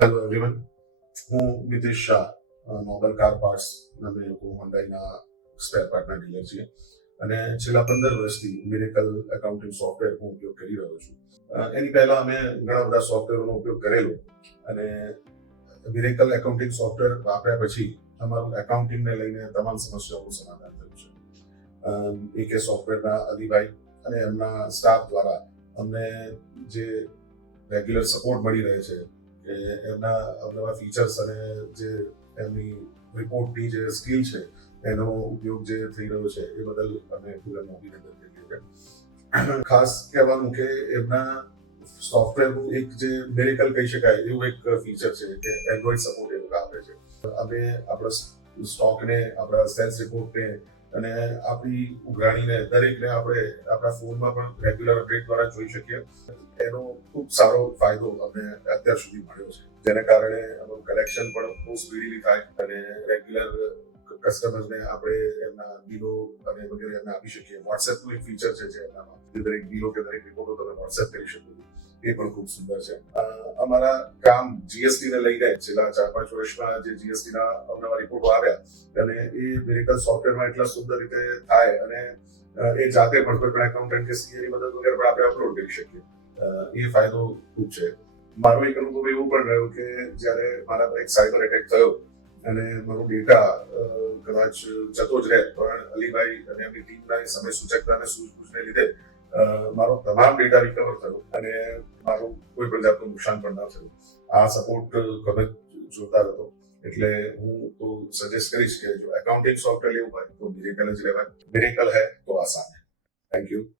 Hello everyone, હું Nitish Shah, Noble Car Parts અમે લોકો હોન્ડાઈના સ્પેર પાર્ટના ડીલર છીએ અને છેલ્લા 15 વર્ષથી મિરેકલ એકાઉન્ટિંગ સોફ્ટવેર હું ઉપયોગ કરી રહ્યો છું. એની પહેલા અમે ઘણા બધા સોફ્ટવેરનો ઉપયોગ કરેલો અને મિરેકલ એકાઉન્ટિંગ સોફ્ટવેર વાપર્યા પછી અમારું એકાઉન્ટિંગને લઈને તમામ સમસ્યાઓનું સમાધાન થયું છે. એકે સોફ્ટવેરના અલીભાઈ અને એમના સ્ટાફ દ્વારા અમને જે રેગ્યુલર સપોર્ટ મળી રહે છે કે એમના નવા ફીચર્સ અને જે એમની રિપોર્ટની જે સ્કિલ છે એનો ઉપયોગ જે થઈ રહ્યો છે એ બદલ અમે ખૂબ અભિનંદન કરીએ છીએ. ખાસ કહેવાનું કે એમના સોફ્ટવેરનું એક જે મિરેકલ કહી શકાય એવું એક ફીચર છે કે એન્ડ્રોઈડ સપોર્ટ એ લોકો આપે છે. અમે આપણા સ્ટોકને, આપણા સેલ્સ રિપોર્ટને અને આપણી ઉઘરાણીને દરેકને આપણે આપણા ફોનમાં પણ રેગ્યુલર અપડેટ દ્વારા જોઈ શકીએ. એનો ખૂબ સારો ફાયદો અમને અત્યાર સુધી મળ્યો છે, જેના કારણે અમારું કલેક્શન પણ બહુ સ્પીડીલી થાય અને રેગ્યુલર કસ્ટમર્સને આપણે એમના બિલો અને વગેરે એમને આપી શકીએ. વોટ્સએપનું એક ફીચર છે જે એમનામાં દરેક બિલો કે દરેક રિપોર્ટો તમે વોટ્સએપ કરી શકો, એ પણ ખૂબ સુંદર છે. અમારા કામ જીએસટી ને લઈને છેલ્લા 4-5 વર્ષમાં જે જીએસટી ના અવનવા રિપોર્ટો આવ્યા અને એ મિરેકલ સોફ્ટવેરમાં એટલા સુંદર રીતે થાય અને એ જાતે પણ કોઈ પણ એકાઉન્ટન્ટ કે સીએ ની મદદ વગર પણ આપણે અપલોડ કરી શકીએ. એ ફાયદો ખૂબ છે. મારો એક અનુભવ એવું પણ રહ્યો કે જ્યારે મારા પર એક સાયબર એટેક થયો અને મારો ડેટા કદાચ જતો જ રહે, પણ અલીભાઈ અને એમની ટીમના સમય સૂચકતા અને સૂઝબૂછને લીધે મારો તમામ ડેટા રિકવર થયો અને મારું કોઈ પણ જાતનું નુકસાન પણ ન થયું. આ સપોર્ટ ખૂબ જ જોરદાર હતો. એટલે હું તો સજેસ્ટ કરીશ કે જો એકાઉન્ટિંગ સોફ્ટવેર લેવું હોય તો મિરેકલ જ લેવાય. મિરેકલ હૈ તો આસાન હૈ. Thank you.